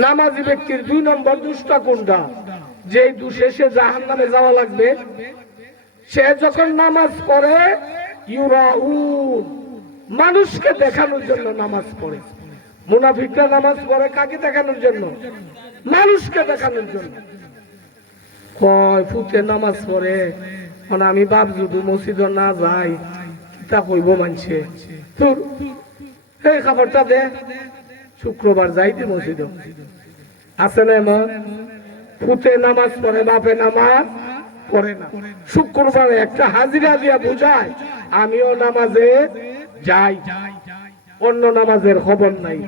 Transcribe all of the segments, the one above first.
নামাজি ব্যক্তির দুই নম্বর দুষ্টা কোনটা যে দুষে সে জাহান নামে যাওয়া লাগবে। সে যখন নামাজ পড়ে মানুষকে দেখানোর জন্য নামাজ পড়ে। মুনাফিকরা নামাজ পড়ে কাকে দেখানোর জন্য? মানুষকে দেখানোর জন্য। কয়, ফুতে নামাজ পড়ে। মানে আমি বাপ যদি মসজিদ না যাই, তা কইব মানছে। তোর এই খাবারটা দে। শুক্রবার যাইতে মসজিদ। আছে না এমন ফুতে নামাজ পড়ে, বাপে নামাজ পড়ে না। শুক্রবারে একটা হাজিরা দিয়া বুঝায়, আমিও নামাজে যাই। অন্য নামাজের খবর নাই।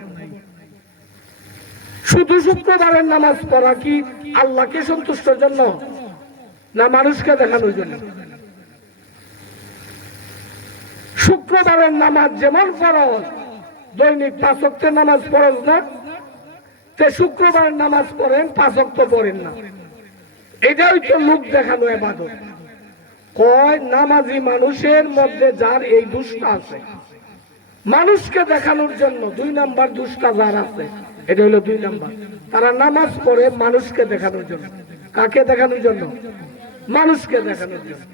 শুধু শুক্রবারের নামাজ পড়া কি আল্লাহকে সন্তুষ্টর জন্য? না মানুষকে দেখানোর জন্য? শুক্রবারের নামাজ যেমন ফরজ দৈনিক পাঁচ ওয়াক্তের নামাজ ফরজ না? তে শুক্রবারের নামাজ পড়েন, পাঁচ ওয়াক্ত পড়েন না। এটাই তো লোক দেখানো এবাদত। কয়, নামাজি মানুষের মধ্যে যার এই দুষ্টা আছে। মানুষকে দেখানোর জন্য দুই নাম্বার দুষ্টা যার আছে, এটা হলো দুই নাম্বার। তারা নামাজ পড়ে মানুষকে দেখানোর জন্য। কাকে দেখানোর জন্য? মানুষকে দেখানোর জন্য।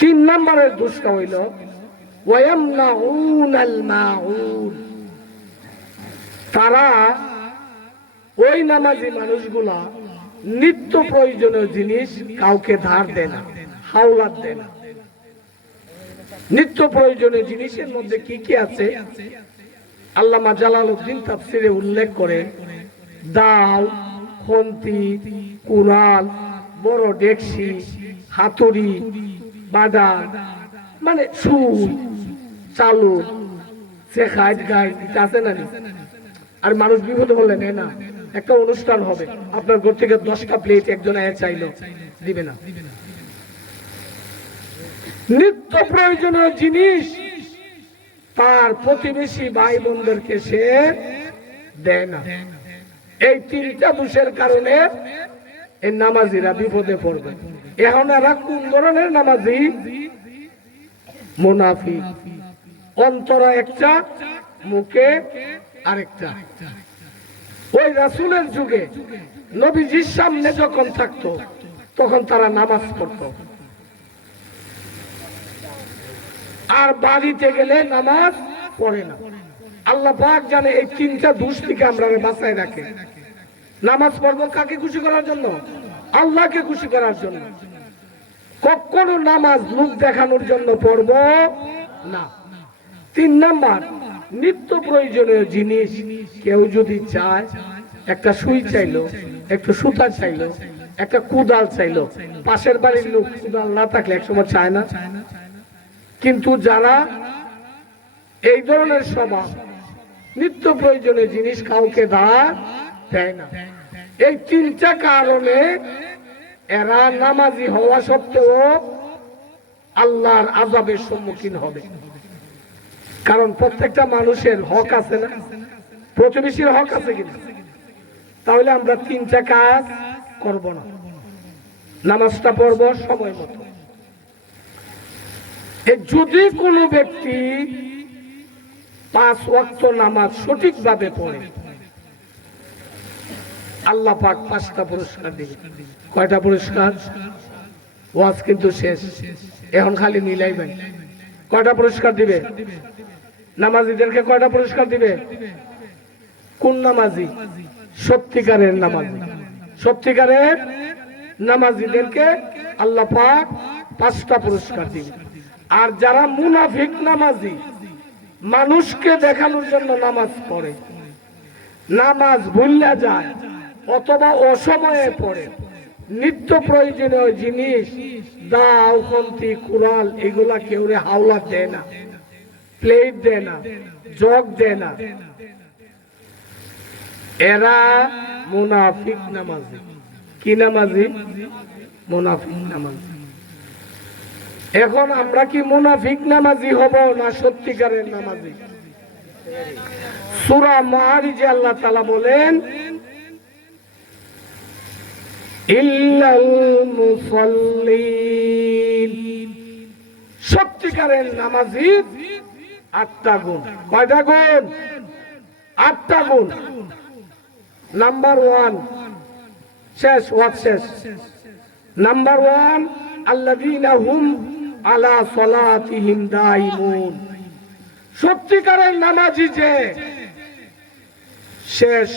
তিন নাম্বারের দুষ্টা হইল তারা ওই নামাজি মানুষগুলা নিত্য প্রয়োজনীয় জিনিস কাউকে ধার দেয় না, হাওলাত দেয় না। নিত্য প্রয়োজনীয় জিনিসের মধ্যে কি কি আছে? আল্লামা জালালউদ্দিন তাফসিরে উল্লেখ করে, দাও, খন্তি, কুড়াল, বড় ডেকসি, হাতুড়ি বাদান মানে সুই চালু শেখায় গাই এটা আছে না আর মানুষ বিপদে বললেন "এ না। একটা অনুষ্ঠান হবে, আপনার ঘর থেকে দশটা প্লেট একজন এ চাইলো, দিবে না। নিত্য প্রয়োজনীয় জিনিস তার প্রতিবেশী ভাই বোনদেরকে সে দেয় না। এই তিনটা দোষের কারণে এই নামাজিরা বিপদে পড়বে। এখন এরা কোন ধরনের নামাজি? মুনাফি অন্তরা একটা, মুখে আরেকটা। ওই রাসুলের যুগে নবীজির সামনে যখন থাকতো, তখন তারা নামাজ পড়তো। আর বাড়িতে গেলে নামাজ পড়ে না। আল্লাহ পাক জানে এই তিনটা দুষ থেকে আমরা বাঁচায় রাখে। নামাজ পড়ব কাকে খুশি করার জন্য? আল্লাহকে খুশি করার জন্য। কখনো নামাজ মুখ দেখানোর জন্য পড়ব না। তিন নাম্বার, নিত্য প্রয়োজনীয় জিনিস কেউ যদি চায়, একটা সুই চাইলো, একটু সুতা চাইলো, একটা কুদাল চাইলো, পাশের বাড়ির লোক কুদাল না থাকলে একসময় চায় না। কিন্তু যারা এই ধরনের স্বভাব, নিত্য প্রয়োজনীয় জিনিস কাউকে ধার দেয় না। এই তিনটা কারণে এরা নামাজি হওয়া সত্ত্বেও আল্লাহর আজাবের সম্মুখীন হবে। কারণ প্রত্যেকটা মানুষের হক আছে না? প্রতিবেশীর হক আছে কিনা? তাহলে আমরা তিনটা কাজ করব না। নামাজটা পড়ব সময় মতো। যদি কোনো ব্যক্তি পাঁচ ওয়াক্ত নামাজ সঠিকভাবে পড়ে, আল্লাহ পাক পাঁচটা পুরস্কার দিবে। কয়টা পুরস্কার? ওয়াজ কিন্তু শেষ। এখন খালি মিলাইবেন। কয়টা পুরস্কার দিবে? নামাজিদেরকে কয়টা পুরস্কার দিবে? কোন নামাজি? সত্যিকারের নামাজি। সত্যিকারের নামাজিদেরকে আল্লাহ পাক পাঁচটা পুরস্কার দিবে। আর যারা মুনাফিক নামাজি, মানুষকে দেখানোর জন্য নামাজ পড়ে, নামাজ ভুললা যায় অথবা অসময়ে পড়ে, নিত্য প্রয়োজনীয় জিনিস দাও খন্তি কুড়াল, এগুলা কেউ রে হাওলা দেয় না। প্লেট দেয় না জগ দেয় না এরা মুনাফিক নামাজি। কি নামাজি? মুনাফিক নামাজি। এখন আমরা কি মুনাফিক নামাজি হব না সত্যিকারের নামাজি? সুরা মারিজে আল্লাহ তালা বলেন সত্যিকারের নামাজি আটটা গুণ। কয়টা গুণ? আটটা গুণ। নাম্বার ওয়ান শেষ ওয়াদ শেষ। নাম্বার ওয়ান আল্লাযীনা হুম আলা সলাতিহিম দাইমুন। সত্যিকারের নামাজি যে শেষ,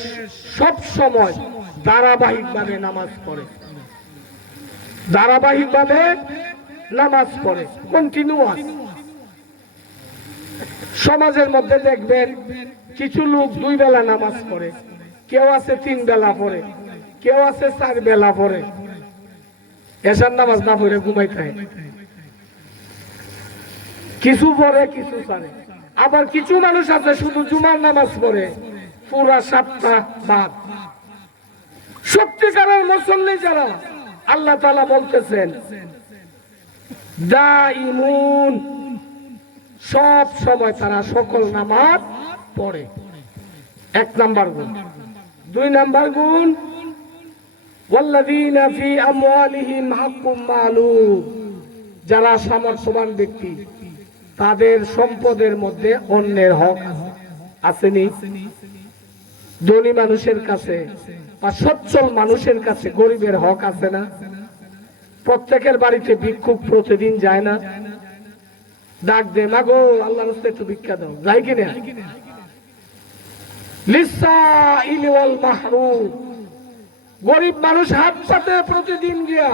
সব সময় ধারাবাহিকভাবে নামাজ পড়ে। ধারাবাহিকভাবে নামাজ পড়ে। কন্টিনিউ কন্টিনিউয়াস সমাজের মধ্যে দেখবেন কিছু লোক দুই বেলা নামাজ পড়ে, কেউ আছে তিন বেলা পড়ে, কেউ আছে চার বেলা পড়ে। এসার নামাজ না পড়ে ঘুমাই থাকে কিছু পড়ে, কিছু ছাড়ে। আবার কিছু মানুষ আছে শুধু জুমার নামাজ পড়ে, পুরা সাতটা বাদ। সত্যিকারের মুসল্লি যারা, আল্লাহ তালা বলতেছেন, দা ইমুন সব সময় তারা সকল নামাজ পড়ে। এক নাম্বার গুণ। দুই নাম্বার গুণ, ওয়াল্লাযীনা ফি আমওয়ালিহিম হাক্কুম মালুম। যারা সামর্থ্যবান ব্যক্তি, তাদের সম্পদের মধ্যে অন্যের হক আসেনি। ধনী মানুষের কাছে বা সচ্ছল মানুষের কাছে গরিবের হক আছে না। প্রত্যেকের বাড়িতে ভিক্ষুক প্রতিদিন যায় না। ডাক দে, মাগো আল্লাহ রাস্তায় একটু ভিক্ষা দাও। যাই কিনা গরিব মানুষ হাত পাতে প্রতিদিন গিয়া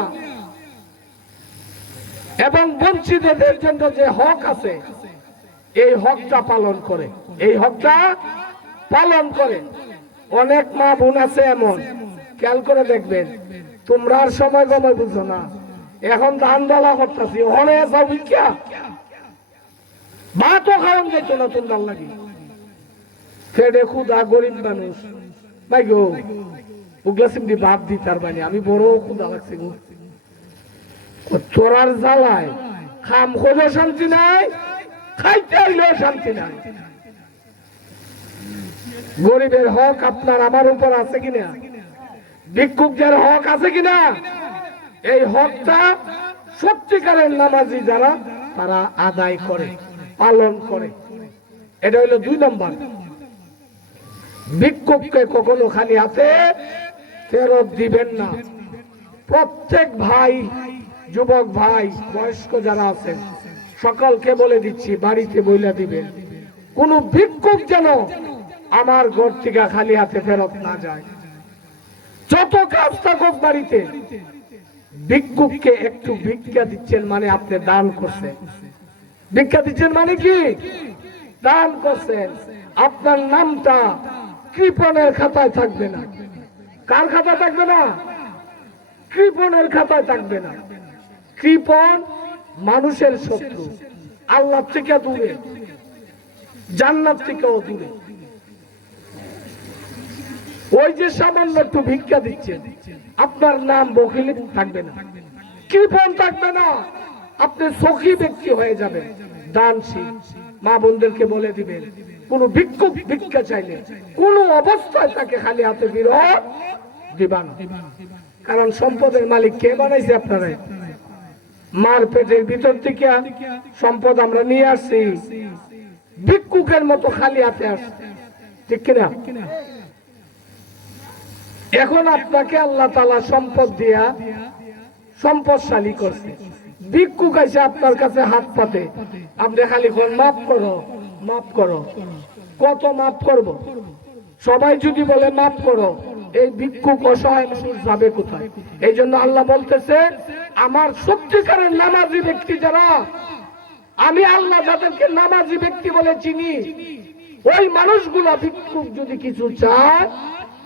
এবং বঞ্চিতদের জন্য যে হক আছে, এই হকটা পালন করে। এই হকটা পালন করে। অনেক মা বোন আছে এমন। খেয়াল করে দেখবেন, তোমরা আর সময় কময় বুঝো না। এখন ধান দলা করতেছি হরে যাও ভিক্ষা। মানে আমি বড় খুদা লাগছে চোরার জ্বালায়, খাম খোঁজো শান্তি নাই, খাইতে শান্তি নাই। গরিবের হক আপনার আমার উপর আছে কিনা? ভিক্ষুকদের হক আছে কিনা? এই হকটা সত্যিকারের নামাজি যারা, তারা আদায় করে। পালন করে। এটা হলো দুই নম্বর। ভিক্ষুককে কখনো খালি হাতে ফেরত দিবেন না। প্রত্যেক ভাই, যুবক ভাই, বয়স্ক যারা আছেন, সকলকে বলে দিচ্ছি, বাড়িতে বইলা দিবেন। কোন ভিক্ষুক যেন আমার ঘর থেকে খালি হাতে ফেরত না যায়। যত কাজ থাকুক বাড়িতে, ভিক্ষুককে একটু ভিক্ষা দিচ্ছেন মানে আপনি দান করছেন। ভিক্ষা দিচ্ছেন মানে কি? দান করছেন। আপনার নামটা কৃপণের খাতায় থাকবে না। কার খাতায় থাকবে না? কৃপণের খাতায় থাকবে না। কৃপণ মানুষের শত্রু। আল্লাহ থেকে দূরে। জান্নাত থেকেও দূরে। ওই যে সামান্য একটু ভিক্ষা দিচ্ছেন, আপনার নাম বকিল থাকবে না। কৃপণ থাকবে না। আপনি সখী ব্যক্তি হয়ে যাবেন। দানশীল মা বোনদেরকে বলে দিবেন, কোন ভিক্ষুক ভিক্ষা চাইলে, কোন অবস্থায় তাকে খালি হাতে বিরোধ দিবা না কারণ সম্পদের মালিক কে বানাইছে আপনারা? মার পেটের ভিতর থেকে সম্পদ আমরা নিয়ে আসছি। ভিক্ষুকের মতো খালি হাতে আসছি। ঠিক কিনা? এখন আপনাকে আল্লাহ তালা সম্পদ দিয়া সম্পদশালী করছে। ভিক্ষুক আছে আপনার কাছে হাত পাতে। আপনি খালি কোন, মাফ করো মাফ করো। কত মাফ করব? সবাই যদি বলে মাফ করো, এই ভিক্ষুক অসহায় মানুষ যাবে কোথায়? এই জন্য আল্লাহ বলতেছে, আমার সত্যিকারের নামাজি ব্যক্তি যারা, আমি আল্লাহ যাদেরকে নামাজি ব্যক্তি বলে চিনি, ওই মানুষগুলা ভিক্ষুক যদি কিছু চায়,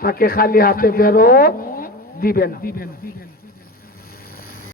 তাকে খালি হাতে ফেরত দিবেন না।